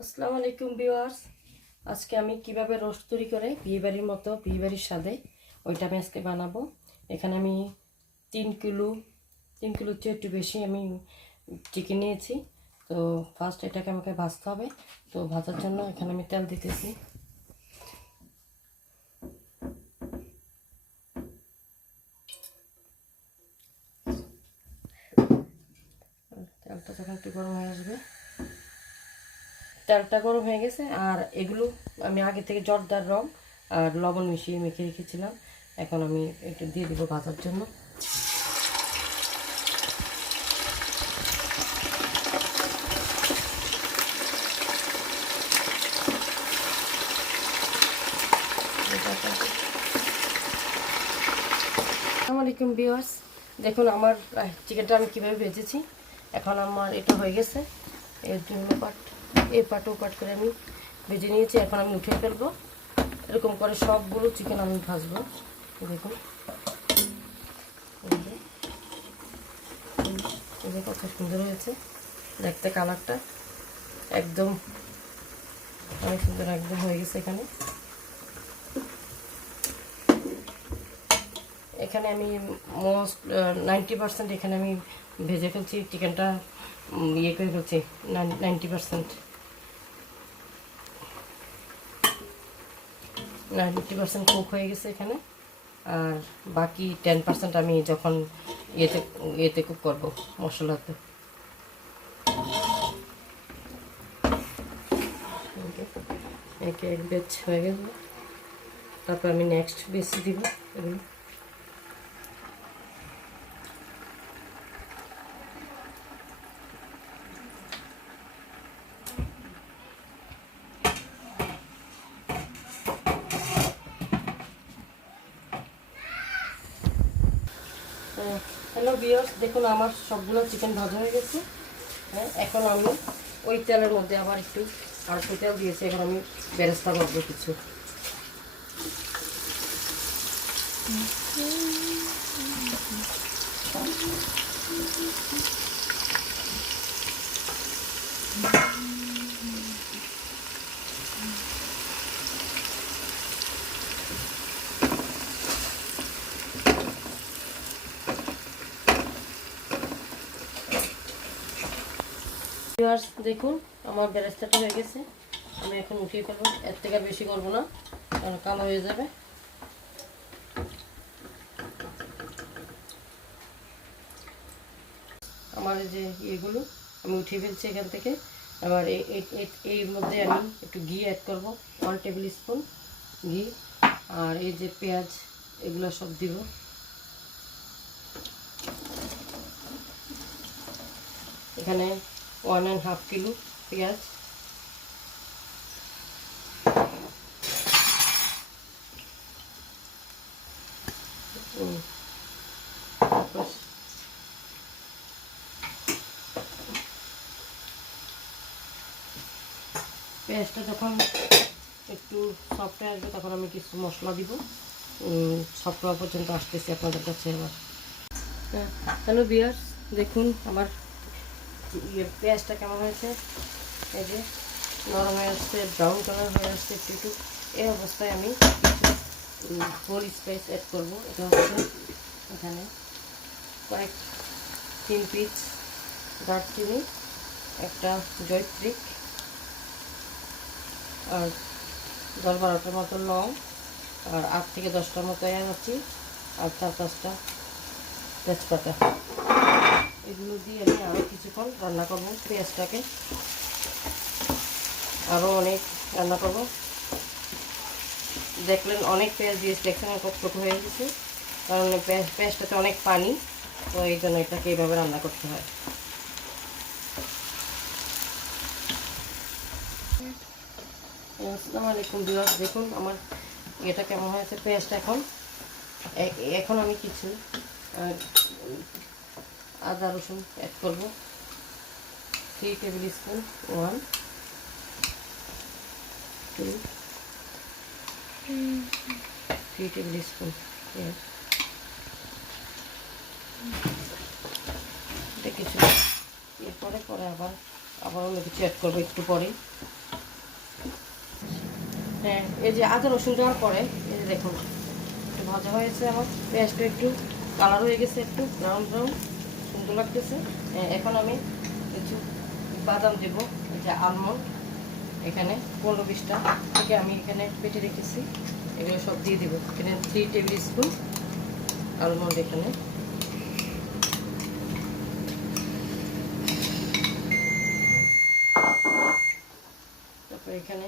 আসসালামু আলাইকুম ভিউয়ার্স। আজকে আমি কিভাবে রোস্ট তৈরি করে বিয়েবাড়ির মতো বিয়েবাড়ির স্বাদে ওইটা আমি আজকে বানাবো। এখানে আমি 3 কিলোর চেয়ে একটু বেশি আমি চিকেন নিয়েছি। তো ফার্স্ট এটাকে আমাকে ভাজতে হবে। তো ভাজার জন্য এখানে আমি তেল দিতেছি। তেলটা যখন একটু গরম হয়ে আসবে, তেলটা গরম হয়ে গেছে। আর এগুলো আমি আগে থেকে জর্দার রং আর লবণ মিশিয়ে মেখে রেখেছিলাম। এখন আমি একটু দিয়ে দিব ভাজার জন্য। আসসালামু আলাইকুম ভিউয়ার্স, দেখুন আমার চিকেনটা আমি কীভাবে ভেজেছি। এখন আমার এটা হয়ে গেছে। এর জন্য এই পাট ও পাট করে আমি ভেজে নিয়েছি। এখন আমি উঠে ফেলবো। এরকম করে সবগুলো চিকেন আমি ভাজবো। দেখুন এই যে কত সুন্দর হয়েছে দেখতে, কালারটা একদম অনেক সুন্দর একদম হয়ে গেছে। এখানে আমি মোস্ট 90% এখানে আমি ভেজে ফেলছি চিকেনটা, ইয়ে করে ফেলছি 90% কুক হয়ে গেছে এখানে। আর বাকি 10% আমি যখন ইয়েতে কুক করবো মশলাতে। একে এক ব্যাচ হয়ে গেল, তারপর আমি নেক্সট বেশি দিব এগুলো। হ্যালো ভিউয়ার্স, দেখুন আমার সবগুলো চিকেন ভাজা হয়ে গেছে। হ্যাঁ, এখন আমি ওই তেলের মধ্যে আবার একটু তেল দিয়েছি। এখন আমি বেরেস্তা করবো কিছু। ভিউয়ার্স দেখুন আমার বেরেস্তাটা হয়ে গেছে। আমি এখন উঠিয়ে ফেলবো। এর থেকে বেশি করবো না, কারণ কালো হয়ে যাবে। আমার এই যে এগুলো আমি উঠিয়ে ফেলছি এখান থেকে। আবার এর মধ্যে আমি একটু ঘি অ্যাড করব, 1 টেবিল স্পুন ঘি। আর এই যে পেঁয়াজ, এগুলো সব দিব। এখানে 1.5 কিলো পেঁয়াজ। পেঁয়াজটা যখন একটু সফট হয়ে আসবে তখন আমি কিছু মশলা দিব। সফট হওয়া পর্যন্ত আসতেছি আপনাদের কাছে আবার। হ্যালো ভিউয়ার্স, দেখুন আমার পেঁয়াজটা কেমন হয়েছে। এই যে নরম হয়ে আসছে, ব্রাউন কালার হয়ে আসছে একটু একটু। এই অবস্থায় আমি হোল স্পাইস অ্যাড করবো। এটা হচ্ছে এখানে 3 পিস দারচিনি, একটা জয়ত্রী, আর 10-12টার মতো লং, আর 8 থেকে 10টার মতো এলাচি, আর 4-5টা তেজপাতা। এগুলো দিয়ে আমি আরও কিছুক্ষণ রান্না করব। পেঁয়াজটাকে আরও অনেক রান্না করব। দেখলেন অনেক পেঁয়াজ দিয়েছি, দেখছেন কত হয়ে গেছে, কারণ পেঁয়াজটাতে অনেক পানি। তো এই জন্য এটাকে এইভাবে রান্না করতে হয়। আসসালামু আলাইকুম ভিউয়ার্স, দেখুন আমার এটা কেমন হয়েছে পেঁয়াজটা। এখন আমি কিছু আদা রসুন অ্যাড করব, 3 টেবিল স্পুন, 1 2 3 টেবিল স্পুন। এটা কিছু এরপরে পরে আবার অন্য কিছু অ্যাড করবো একটু পরে। হ্যাঁ, এই যে আদা রসুন দেওয়ার পরে এই যে দেখুন একটু ভাজা হয়েছে, আমার পেঁয়াজটা একটু কালার হয়ে গেছে, একটু ব্রাউন ব্রাউন সুন্দর লাগতেছে। এখন আমি কিছু বাদাম দেব, এই যে আলমন্ড এখানে 15-20টা থেকে আমি এখানে পেটে রেখেছি, এগুলো সব দিয়ে দেবো। এখানে 3 টেবিল স্পুন আলমন্ড, এখানে তারপরে এখানে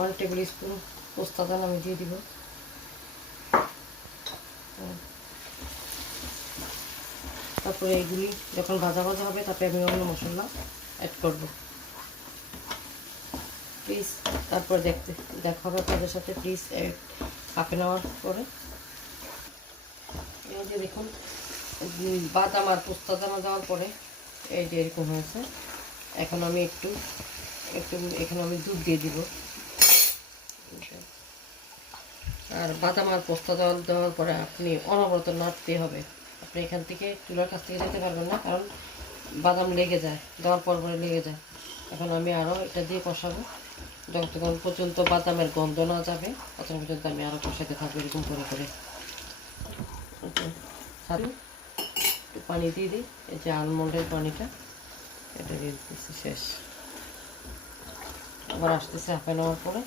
1 টেবিল স্পুন পোস্তা দানা আমি দিয়ে দিব। তারপরে এগুলি যখন ভাজা ভাজা হবে তারপরে আমি অন্য মশলা অ্যাড করব প্লিজ। তারপর দেখা হবে আপনাদের সাথে প্লিজ হাফ অ্যান আওয়ার পরে। এই যে দেখুন বাদাম আর পোস্তা দানা দেওয়ার পরে এই যে এরকম হয়েছে। এখন আমি একটু এখানে আমি দুধ দিয়ে দিব। আর বাদাম আর পোস্তা দেওয়ার পরে আপনি অনবরত নাড়তে হবে। আপনি এখান থেকে চুলার কাছ থেকে যেতে পারবেন না, কারণ বাদাম লেগে যায়, দেওয়ার পর লেগে যায়। এখন আমি আরও এটা দিয়ে কষাবো যতক্ষণ পর্যন্ত বাদামের গন্ধ না যাবে, ততক্ষণ পর্যন্ত আমি আরও কষাতে থাকবো এরকম করে করে। একটু পানি দিয়ে দিই, এই যে আলমন্ডের পানিটা এটা দিয়ে দিতেছি। শেষ, আবার আসতেছে হাফ অ্যান আওয়ার পরে।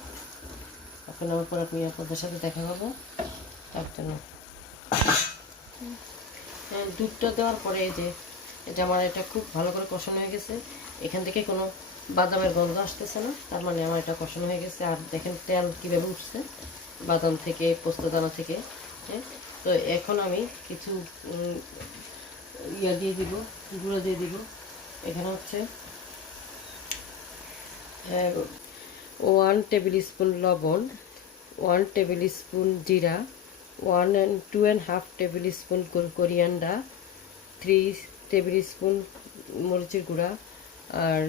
হাফ অ্যান আওয়ার পরে আপনি আপনাদের সাথে দেখা করবো। তার জন্য দুধটা দেওয়ার পরে এই যে আমার এটা খুব ভালো করে কষানো হয়ে গেছে। এখান থেকে কোনো বাদামের গন্ধ আসতেছে না, তার মানে আমার এটা কষানো হয়ে গেছে। আর দেখেন তেল কীভাবে উঠছে বাদাম থেকে, পোস্ত দানা থেকে। হ্যাঁ, তো এখন আমি কিছু ইয়া দিয়ে দিব, গুঁড়ো দিয়ে দিব। এখানে হচ্ছে 1 টেবিল স্পুন লবণ, 1 টেবিল স্পুন জিরা, 1 and 2.5 tablespoon coriander, 3 tablespoon মরিচের গুঁড়া, আর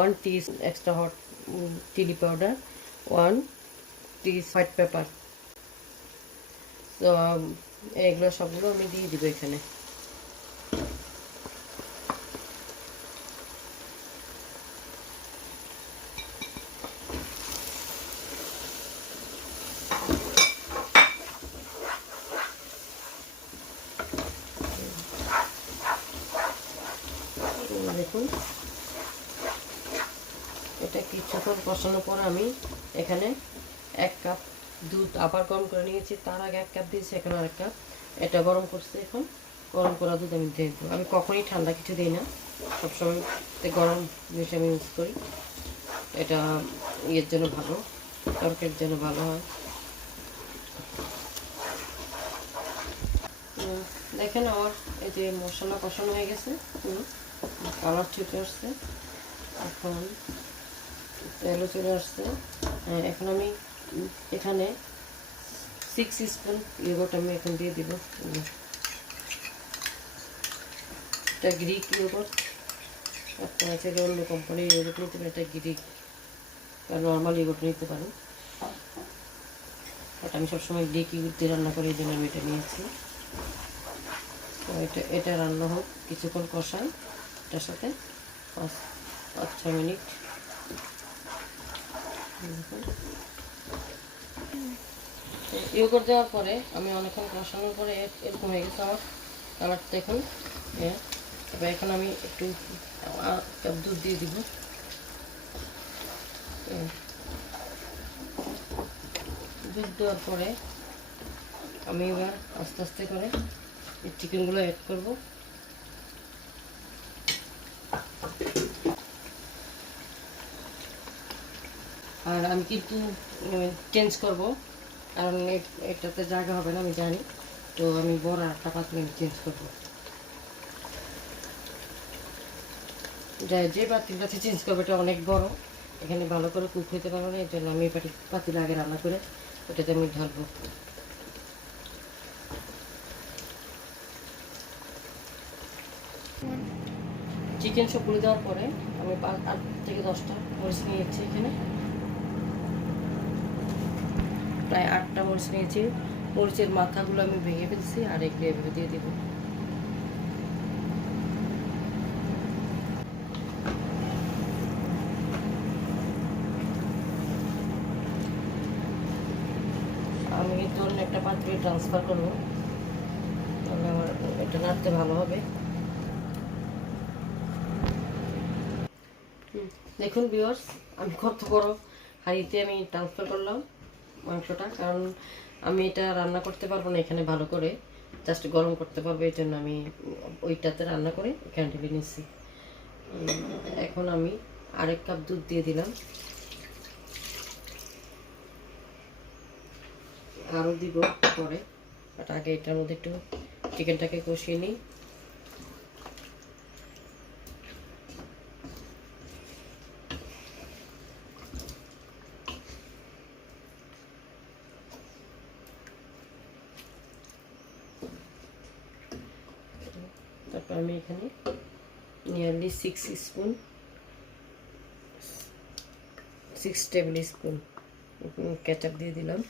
1 teaspoon extra hot chilli powder, 1 teaspoon white pepper. তো এগুলো সবগুলো আমি দিয়ে দিব এখানে। দেখুন এটা কিছুক্ষণ কষানোর পর আমি এখানে 1 কাপ দুধ আবার গরম করে নিয়েছি। তার আগে 1 কাপ দিয়েছি, এখন আর 1 কাপ। এটা গরম করছে, এখন গরম করা দুধ আমি দিয়ে দেবো। আমি কখনই ঠান্ডা কিছু দিই না, সবসময় গরম জিনিস আমি ইউজ করি। এটা ইয়ের জন্য ভালো, তরকারির জন্য ভালো হয়। দেখেন আমার এই যে মশলা কষানো হয়ে গেছে, কালার চলে আসছে, এখন তেলও চলে আসছে। এখন আমি এখানে 6 স্পুন ইয়োগর্ট আমি এখন দিয়ে দিব। এটা গ্রিক ইয়োগর্ট, আপনারা চাইলে অন্য কোম্পানির ইয়োগর্ট নিতে পারেন, এটা গ্রিক বা নর্মাল ইয়োগর্ট নিতে পারেন। বাট আমি সবসময় গ্রিক ইয়োগর্ট দিয়ে রান্না করি, এই জন্য আমি এটা নিয়েছি। তো এটা রান্না হোক, কিছুক্ষণ কষাই এটার সাথে 5-6 মিনিট। ইয়োগর্ট দেওয়ার পরে আমি অনেকক্ষণ কষানোর পরে এরকম হয়ে গেছে আমার কালার দেখুন। তবে এখন আমি একটু কাপ দুধ দিয়ে দিব। দুধ দেওয়ার পরে আমি এবার আস্তে আস্তে করে এই চিকেনগুলো অ্যাড করব। আর আমি কিন্তু চেঞ্জ করব, কারণ এটাতে জায়গা হবে না আমি জানি, তো আমি বড় একটা পাত্রে চেঞ্জ করব। যে পাতিলটাতে চেঞ্জ করবো এটা অনেক বড়, এখানে ভালো করে কুক হতে পারবো না, এর জন্য আমি পাতিল আগে রান্না করে ওটাতে আমি ঢালবো। চিকেন সবগুলো দেওয়ার পরে আমি 8 থেকে 10টা মরিচ নিয়েছি, এখানে প্রায় 8টা মরিচ নিয়েছি। মরিচের মাথাগুলো আমি ভেঙে ফেলছি, আর এগুলো এভাবে দিয়ে দেবো। একটা পাত্রে ট্রান্সফার করবো, তাহলে আমার এটা নাড়তে ভালো হবে। দেখুন ভিউয়ার্স, আমি কত বড় হাঁড়িতে আমি ট্রান্সফার করলাম মাংসটা, কারণ আমি এটা রান্না করতে পারবো না এখানে ভালো করে, জাস্ট গরম করতে পারবো, এই জন্য আমি ওইটাতে রান্না করে এখানে ঢেলে নিচ্ছি। এখন আমি আরেক কাপ দুধ দিয়ে দিলাম, আরও দিব পরে, বাট আগে এটার মধ্যে একটু চিকেনটাকে কষিয়ে নিই। তারপর আমি এখানে নিয়ারলি 6 টেবিল স্পুন কেচাপ দিয়ে দিলাম।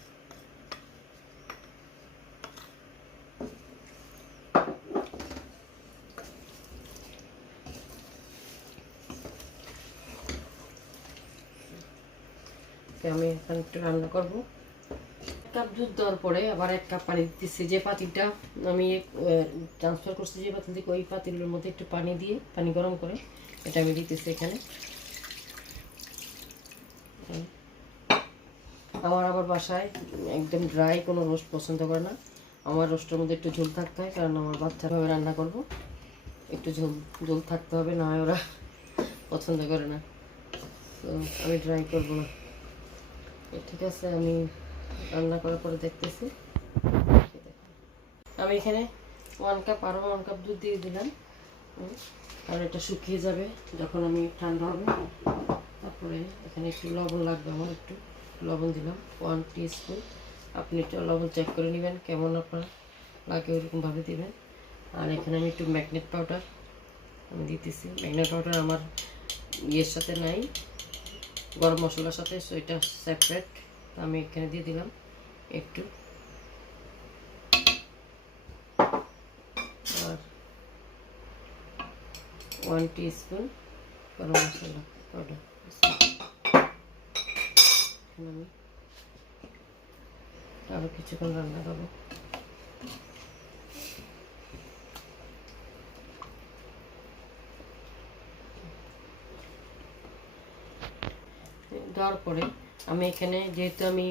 আমি এখন একটু রান্না করবো। 1 কাপ দুধ দেওয়ার পরে আবার 1 কাপ পানি দিতেছি। যে পাতিলটা আমি ট্রান্সফার করছি, যে পাতিল থেকে, ওই পাতিলের মধ্যে একটু পানি দিয়ে, পানি গরম করে এটা আমি দিতেছি এখানে। আমার আবার বাসায় একদম ড্রাই কোনো রোস্ট পছন্দ করে না, আমার রোস্টের মধ্যে একটু ঝোল থাকতে হয়, কারণ আমার বাচ্চাভাবে রান্না করব, একটু ঝোল ঝোল থাকতে হবে, না হয় ওরা পছন্দ করে না। তো আমি ড্রাই করব না। ঠিক আছে, আমি রান্না করার পরে দেখতেছি। আমি এখানে 1 কাপ, আরও 1 কাপ দুধ দিয়ে দিলাম, আর এটা শুকিয়ে যাবে যখন আমি ঠান্ডা হবে। তারপরে এখানে একটু লবণ লাগবে আমার, একটু লবণ দিলাম 1 টিস্পুন। আপনি একটু লবণ চেক করে নেবেন, কেমন আপনার লাগে ওইরকমভাবে দিবেন। আর এখানে আমি একটু ম্যাগনেট পাউডার আমি দিতেছি। ম্যাগনেট পাউডার আমার ইয়ের সাথে নাই, গরম মশলার সাথে, সো এটা সেপারেট। আমি এখানে দিয়ে দিলাম একটু, আর 1 টিস্পুন গরম মশলা পাউডার। আমি আরও কিছুক্ষণ রান্না করবো। দেওয়ার পরে আমি এখানে, যেহেতু আমি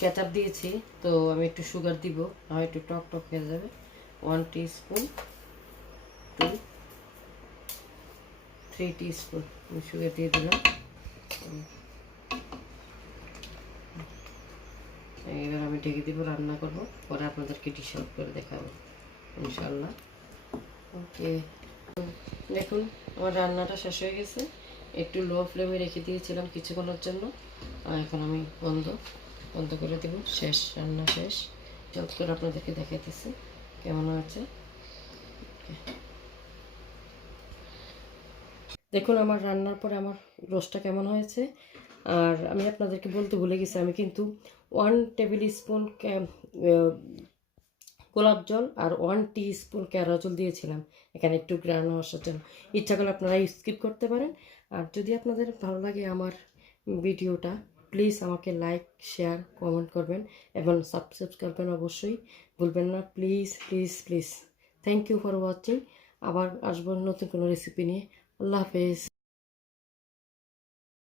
কেচাপ দিয়েছি, তো আমি একটু সুগার দিব, আর একটু টক টক হয়ে যাবে। 1 টিস্পুন টু 3 টিস্পুন আমি সুগার দিয়ে দিলাম। এবার আমি ঢেকে দিব, রান্না করব, পরে আপনাদেরকে ডিশ আউট করে দেখাবো ইনশাল্লাহ। ওকে, দেখুন আমার রান্নাটা শেষ হয়ে গেছে। একটু লো ফ্লেমে রেখে দিয়েছিলাম কিছুক্ষণের জন্য, আর এখন আমি বন্ধ করে দেব। শেষ, রান্না শেষ। চট করে আপনাদেরকে দেখাইতেছি কেমন হয়েছে। দেখুন আমার রান্নার পরে আমার রোস্টটা কেমন হয়েছে। আর আমি আপনাদেরকে বলতে ভুলে গেছি, আমি কিন্তু 1 টেবিল স্পুন গোলাপ জল আর 1 টিস্পুন কেওড়া জল দিয়েছিলাম এখানে, একটু গ্রান আসার জন্য। ইচ্ছা করলে আপনারা স্কিপ করতে পারেন। আর যদি আপনাদের ভালো লাগে আমার ভিডিওটা, প্লিজ আমাকে লাইক, শেয়ার, কমেন্ট করবেন এবং সাবস্ক্রাইব করবেন অবশ্যই ভুলবেন না। Please please please. Thank you for watching. আবার আসবো নতুন কোনো রেসিপি নিয়ে। আল্লাহ হাফেজ।